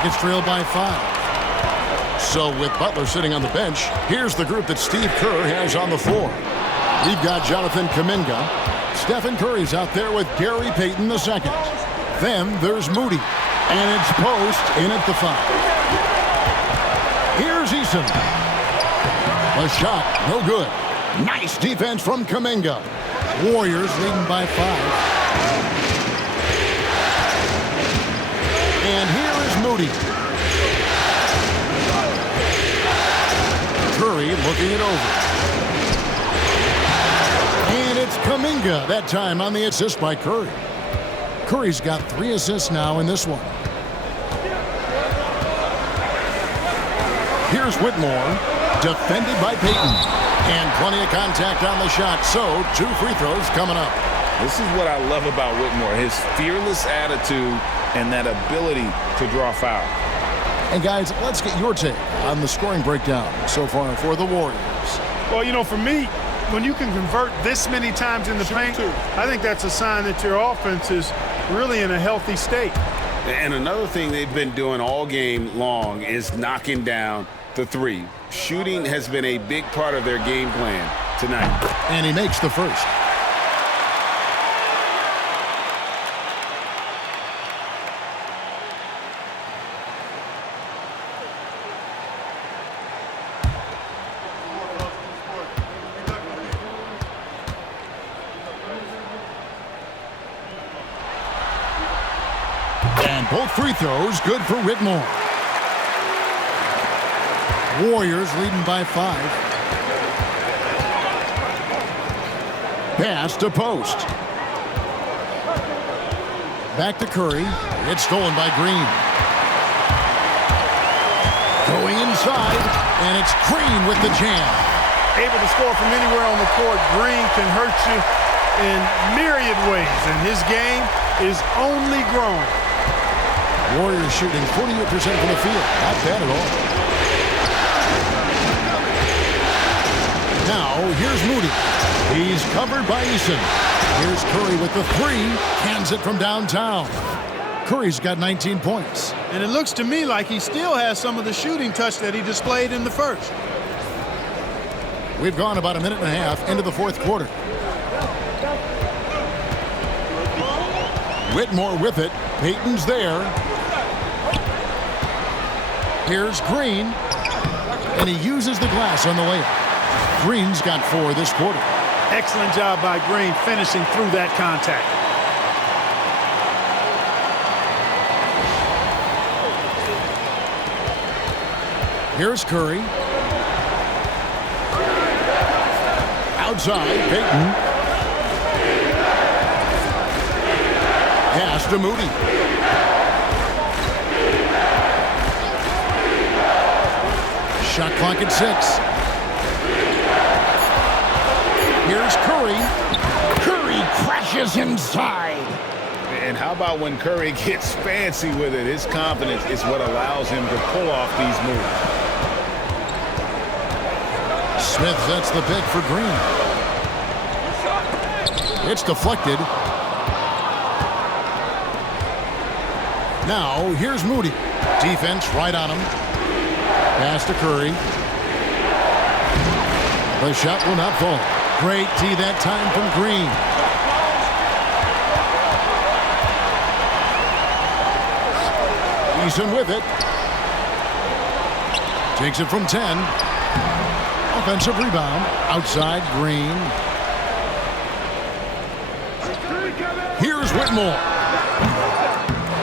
Rockets trail by 5. So with Butler sitting on the bench, here's the group that Steve Kerr has on the floor. We've got Jonathan Kuminga. Stephen Curry's out there with Gary Payton II. Then there's Moody. And it's Post in at the 5. Here's Eason. A shot, no good. Nice defense from Kuminga. Warriors leading by 5. And here is Moody. Curry looking it over. And it's Kuminga that time on the assist by Curry. Curry's got 3 assists now in this one. Here's Whitmore, defended by Payton. And plenty of contact on the shot, so 2 free throws coming up. This is what I love about Whitmore, his fearless attitude and that ability to draw foul. And guys, let's get your take on the scoring breakdown so far for the Warriors. Well, you know, for me, when you can convert this many times in the paint, I think that's a sign that your offense is really in a healthy state. And another thing they've been doing all game long is knocking down the 3. Shooting has been a big part of their game plan tonight. And he makes the first. And both free throws good for Whitmore. Warriors leading by 5. Pass to Post. Back to Curry. It's stolen by Green. Going inside, and it's Green with the jam. Able to score from anywhere on the court. Green can hurt you in myriad ways, and his game is only growing. Warriors shooting 48% from the field. Not bad at all. Now, here's Moody. He's covered by Eason. Here's Curry with the 3. Cans it from downtown. Curry's got 19 points. And it looks to me like he still has some of the shooting touch that he displayed in the first. We've gone about a minute and a half into the 4th quarter. Whitmore with it. Payton's there. Here's Green. And he uses the glass on the layup. Green's got 4 this quarter. Excellent job by Green finishing through that contact. Here's Curry. Outside, Payton. Pass to Moody. Shot clock at 6. Here's Curry. Curry crashes inside. And how about when Curry gets fancy with it? His confidence is what allows him to pull off these moves. Smith sets the pick for Green. It's deflected. Now, here's Moody. Defense right on him. Pass to Curry. The shot will not fall. Great D that time from Green. Eason with it. Takes it from 10. Offensive rebound. Outside, Green. Here's Whitmore.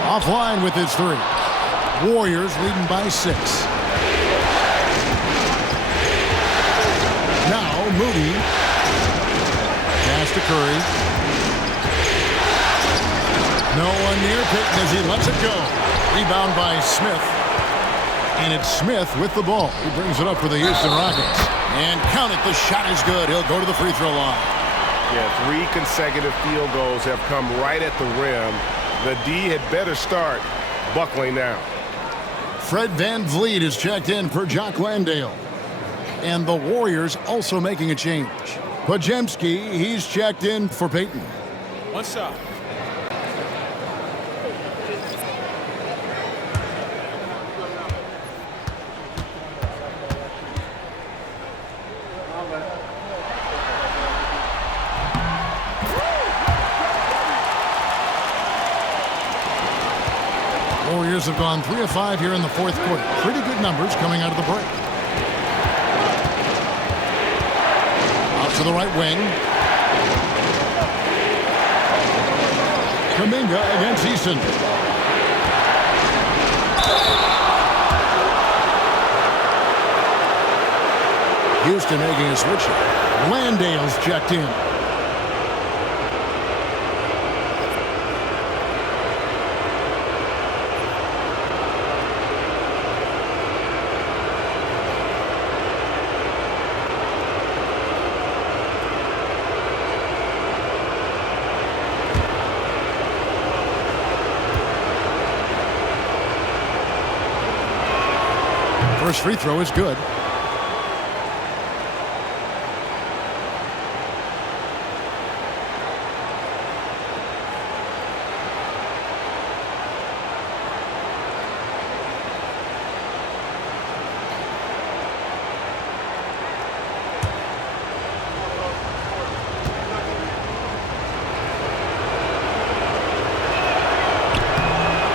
Offline with his 3. Warriors leading by 6. Now, Moody. Pass to Curry. No one near Payton as he lets it go. Rebound by Smith. And it's Smith with the ball. He brings it up for the Houston Rockets. And count it, the shot is good. He'll go to the free throw line. Yeah, 3 consecutive field goals have come right at the rim. The D had better start buckling down. Fred VanVleet is checked in for Jock Landale. And the Warriors also making a change. Podziemski, he's checked in for Payton. One shot. Warriors have gone 3 of 5 here in the fourth quarter. Pretty good numbers coming out of the break. Out to the right wing. Kuminga against Eason. Houston making a switch. Landale's checked in. First free throw is good.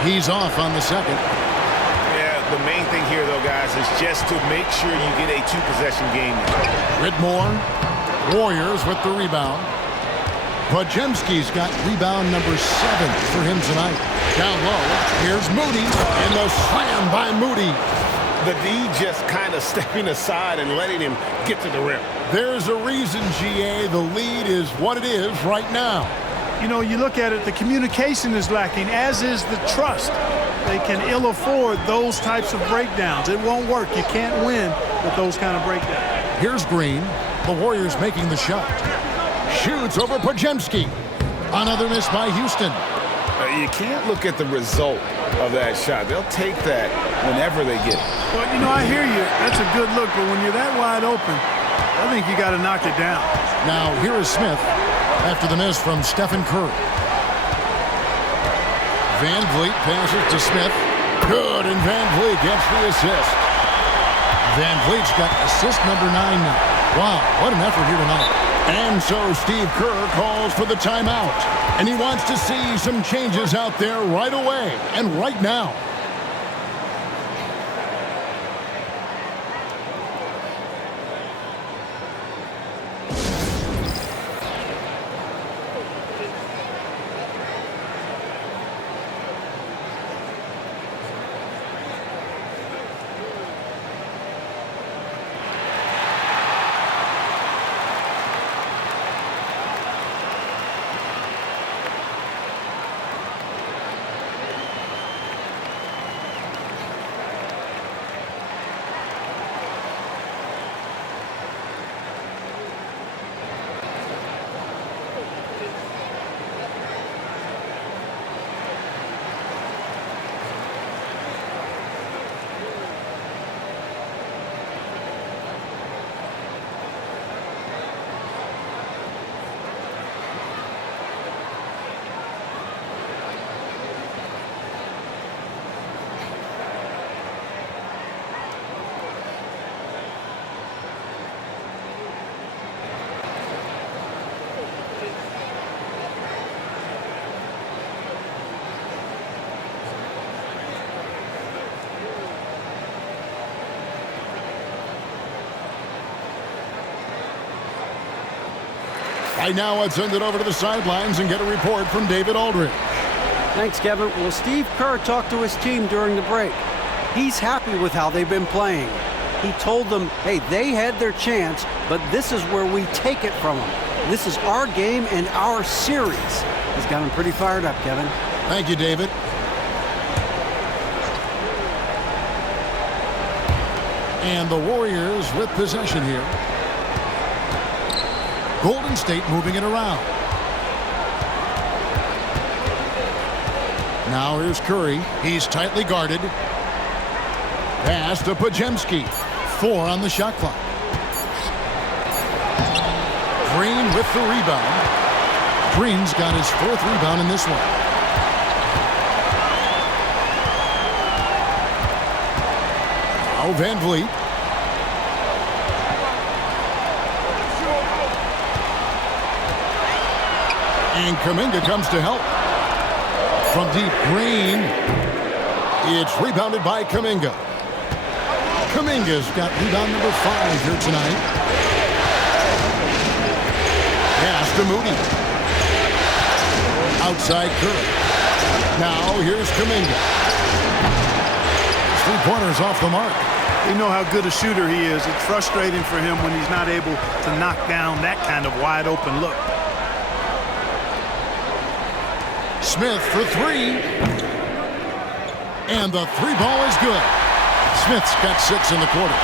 He's off on the second. The main thing here, though, guys, is just to make sure you get a two-possession game. Whitmore, Warriors with the rebound. Podziemski's got rebound number 7 for him tonight. Down low, here's Moody, and the slam by Moody. The D just kind of stepping aside and letting him get to the rim. There's a reason, GA, the lead is what it is right now. You know, you look at it, the communication is lacking, as is the trust. They can ill afford those types of breakdowns. It won't work. You can't win with those kind of breakdowns. Here's Green. The Warriors making the shot. Shoots over Podziemski. Another miss by Houston. You can't look at the result of that shot. They'll take that whenever they get it. Well, you know, I hear you. That's a good look. But when you're that wide open, I think you got to knock it down. Now, here is Smith after the miss from Stephen Curry. Van Vliet passes to Smith. Good, and Van Vliet gets the assist. Van Vliet's got assist number 9 now. Wow, what an effort here tonight. And so Steve Kerr calls for the timeout. And he wants to see some changes out there right away and right now. Right now, let's send it over to the sidelines and get a report from David Aldridge. Thanks, Kevin. Well, Steve Kerr talked to his team during the break. He's happy with how they've been playing. He told them, hey, they had their chance, but this is where we take it from them. This is our game and our series. He's got them pretty fired up, Kevin. Thank you, David. And the Warriors with possession here. Golden State moving it around. Now here's Curry. He's tightly guarded. Pass to Podziemski. 4 on the shot clock. Green with the rebound. Green's got his 4th rebound in this one. Now Van Vliet. And Kuminga comes to help. From deep, Green. It's rebounded by Kuminga. Kuminga's got rebound number 5 here tonight. Pass to Moody. Outside Curry. Now here's Kuminga. 3-pointers off the mark. You know how good a shooter he is. It's frustrating for him when he's not able to knock down that kind of wide open look. Smith for 3. And the 3 ball is good. Smith's got 6 in the quarter.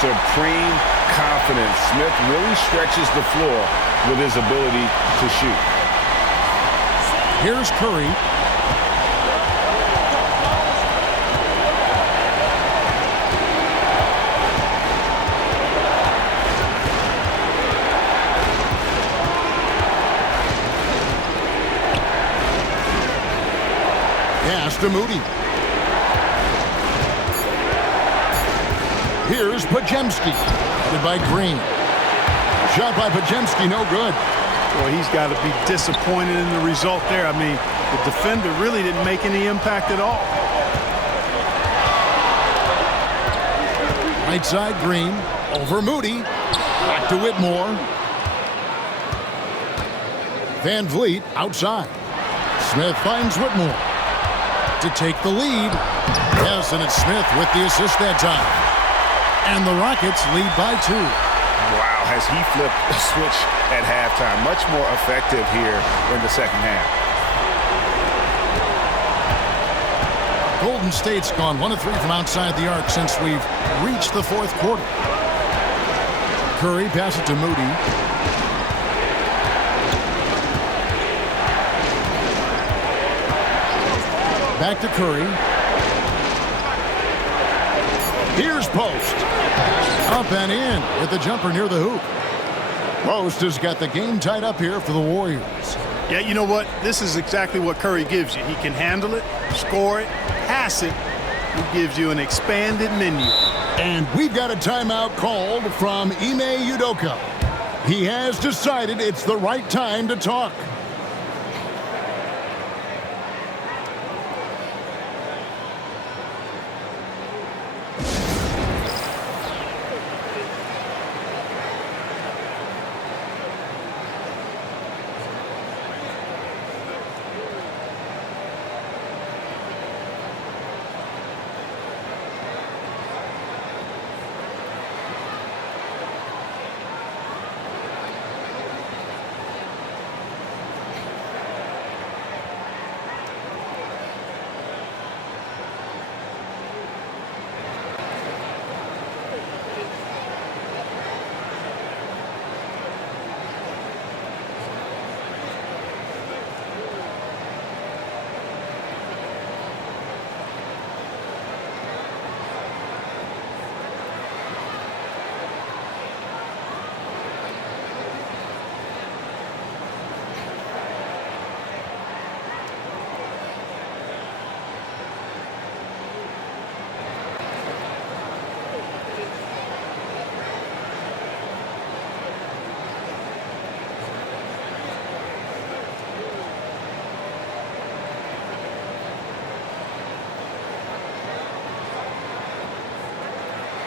Supreme confidence. Smith really stretches the floor with his ability to shoot. Here's Curry. Pass to Moody. Here's Podziemski. Headed by Green. Shot by Podziemski, no good. Well, he's got to be disappointed in the result there. I mean, the defender really didn't make any impact at all. Right side Green. Over Moody. Back to Whitmore. Van Vliet outside. Smith finds Whitmore to take the lead. Yes, and it's Smith with the assist that time. And the Rockets lead by 2. Wow, has he flipped the switch at halftime. Much more effective here in the second half. Golden State's gone 1 of 3 from outside the arc since we've reached the 4th quarter. Curry passes it to Moody. Back to Curry. Here's Post. Up and in with the jumper near the hoop. Post has got the game tied up here for the Warriors. Yeah, you know what? This is exactly what Curry gives you. He can handle it, score it, pass it. He gives you an expanded menu. And we've got a timeout called from Ime Udoka. He has decided it's the right time to talk.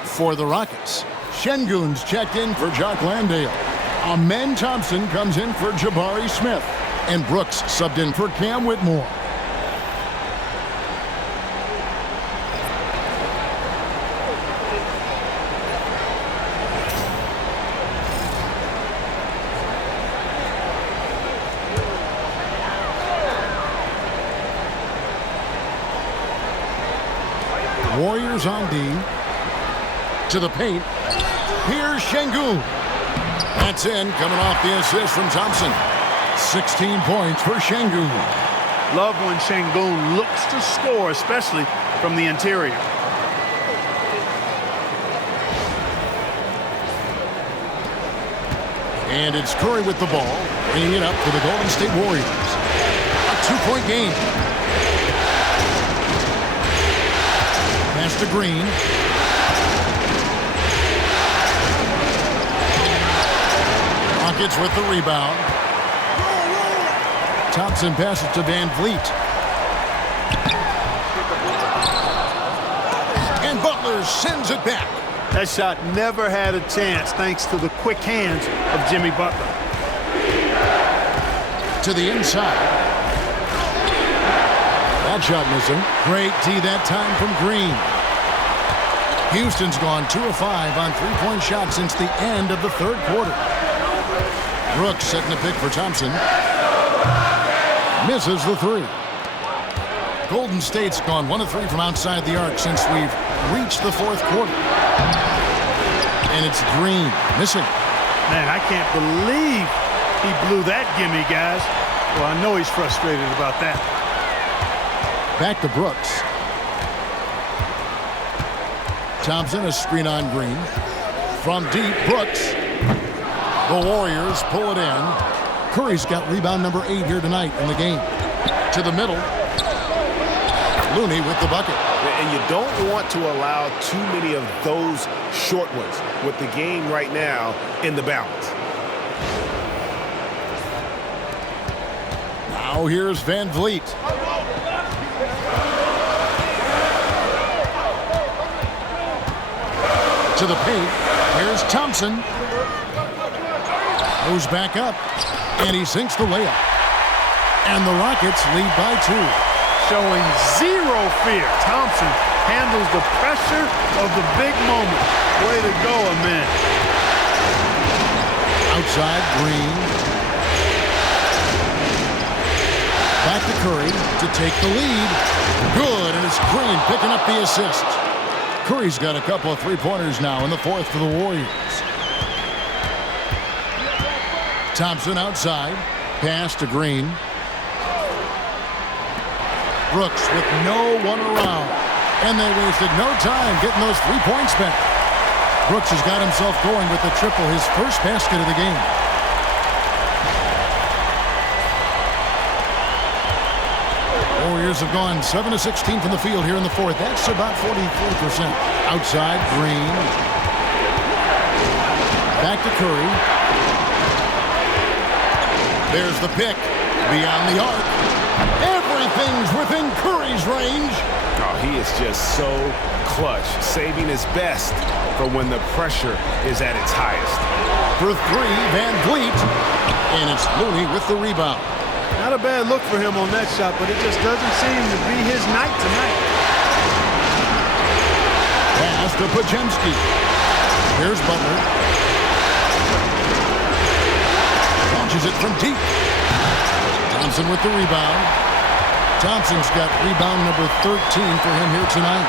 For the Rockets, Şengün's checked in for Jock Landale. Amen Thompson comes in for Jabari Smith. And Brooks subbed in for Cam Whitmore. Warriors on D. To the paint. Here's Şengün. That's in, coming off the assist from Thompson. 16 points for Şengün. Love when Şengün looks to score, especially from the interior. And it's Curry with the ball, bringing it up for the Golden State Warriors. A 2-point game. Pass to Green. Rockets with the rebound. Thompson passes to Van Vliet. Butler sends it back. That shot never had a chance thanks to the quick hands of Jimmy Butler. To the inside. That shot missing. Great D that time from Green. Houston's gone 2 of 5 on three-point shots since the end of the third quarter. Brooks setting a pick for Thompson. Misses the three. Golden State's gone 1 of 3 from outside the arc since we've reached the fourth quarter. And it's Green missing. Man, I can't believe he blew that gimme, guys. Well, I know he's frustrated about that. Back to Brooks. Thompson, a screen on Green. From deep, Brooks. The Warriors pull it in. Curry's got rebound number 8 here tonight in the game. To the middle. Looney with the bucket. And you don't want to allow too many of those short ones with the game right now in the balance. Now here's Van Vliet. To the paint. Here's Thompson. Goes back up. And he sinks the layup. And the Rockets lead by 2. Showing zero fear. Thompson handles the pressure of the big moment. Way to go, Amen. Outside, Green. Back to Curry to take the lead. Good, and it's Green picking up the assist. Curry's got a couple of three-pointers now in the fourth for the Warriors. Thompson outside. Pass to Green. Brooks with no one around. And they wasted no time getting those 3 points back. Brooks has got himself going with the triple, his first basket of the game. Warriors have gone 7 of 16 from the field here in the fourth. That's about 43%. Outside, Green. Back to Curry. There's the pick. Beyond the arc. Everything's within Curry's range. Oh, he is just so clutch, saving his best for when the pressure is at its highest. For 3, Van Vliet. And it's Looney with the rebound. Not a bad look for him on that shot, but it just doesn't seem to be his night tonight. Pass to Podziemski. Here's Butler. Launches it from deep. Thompson with the rebound. Thompson's got rebound number 13 for him here tonight.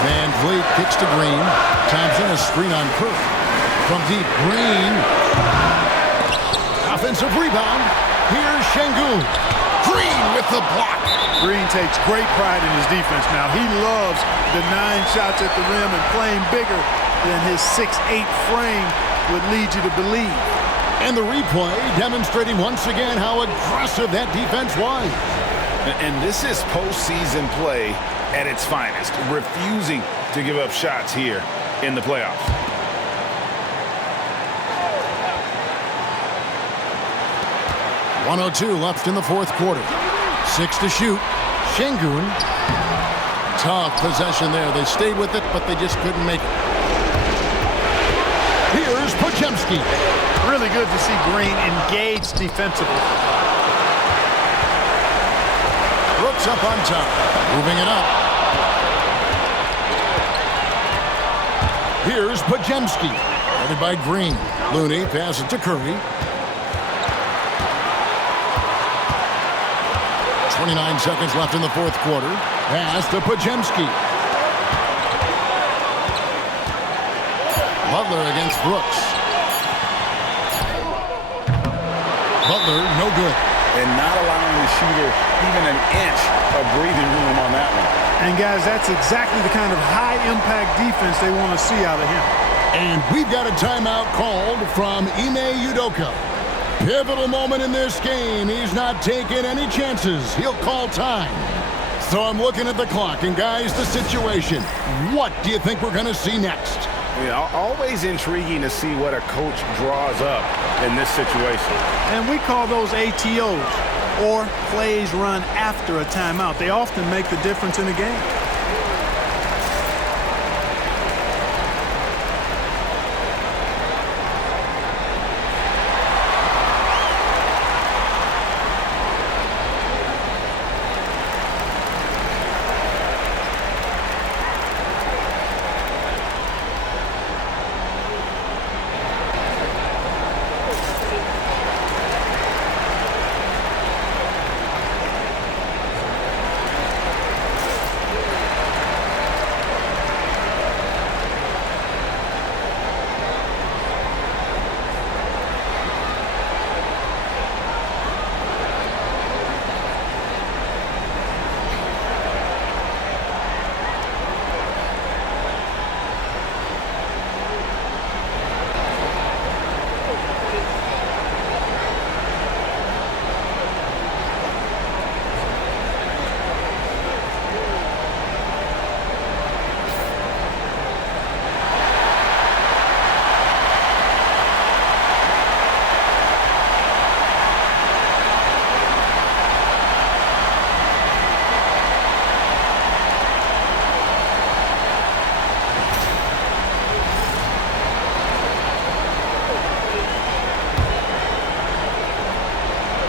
Van Vliet kicks to Green. Thompson a screen on Kirk. From deep, Green. Offensive rebound. Here's Şengün. Green with the block. Green takes great pride in his defense now. He loves the 9 shots at the rim and playing bigger than his 6'8" frame would lead you to believe. And the replay demonstrating once again how aggressive that defense was. And this is postseason play at its finest, refusing to give up shots here in the playoffs. .102 left in the fourth quarter. 6 to shoot. Şengün. Tough possession there. They stayed with it, but they just couldn't make it. Here's Podziemski. Really good to see Green engaged defensively. Brooks up on top. Moving it up. Here's Podziemski. Headed by Green. Looney passes to Curry. 29 seconds left in the fourth quarter. Pass to Podziemski. Butler against Brooks. Butler, no good. And not allowing the shooter even an inch of breathing room on that one. And guys, that's exactly the kind of high-impact defense they want to see out of him. And we've got a timeout called from Ime Udoka. Pivotal moment in this game. He's not taking any chances. He'll call time. So I'm looking at the clock, and guys, the situation. What do you think we're going to see next? Yeah, always intriguing to see what a coach draws up in this situation. And we call those ATOs. or plays run after a timeout. They often make the difference in a game.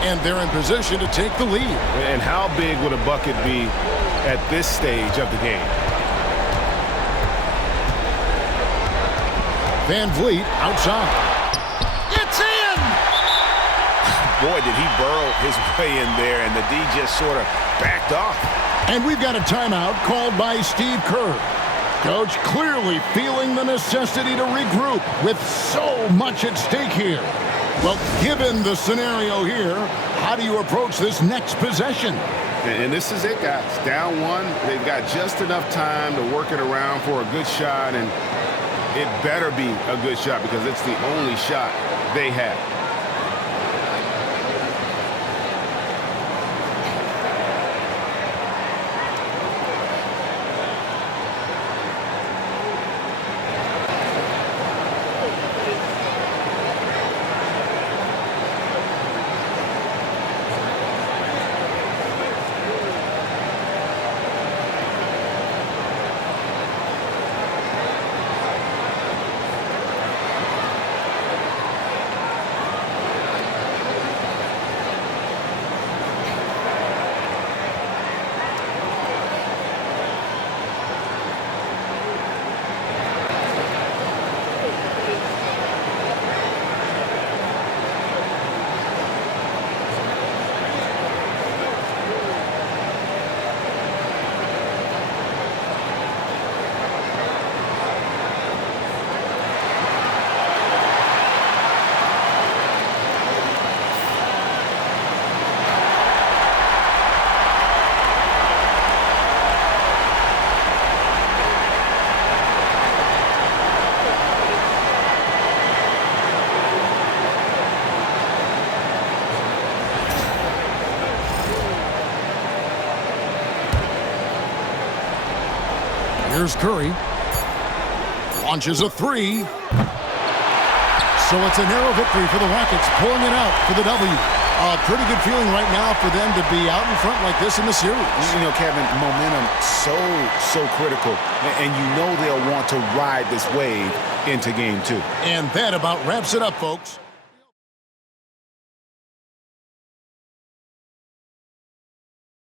And they're in position to take the lead. And how big would a bucket be at this stage of the game? Van Vliet outside. It's in! Boy, did he burrow his way in there, and the D just sort of backed off. And we've got a timeout called by Steve Kerr. Coach clearly feeling the necessity to regroup with so much at stake here. Well, given the scenario here, how do you approach this next possession? And this is it, guys. Down one, they've got just enough time to work it around for a good shot, and it better be a good shot because it's the only shot they have. Here's Curry. Launches a three. So it's a narrow victory for the Rockets, pulling it out for the W. A pretty good feeling right now for them to be out in front like this in the series. You know, Kevin, momentum so critical. And you know they'll want to ride this wave into game two. And that about wraps it up, folks.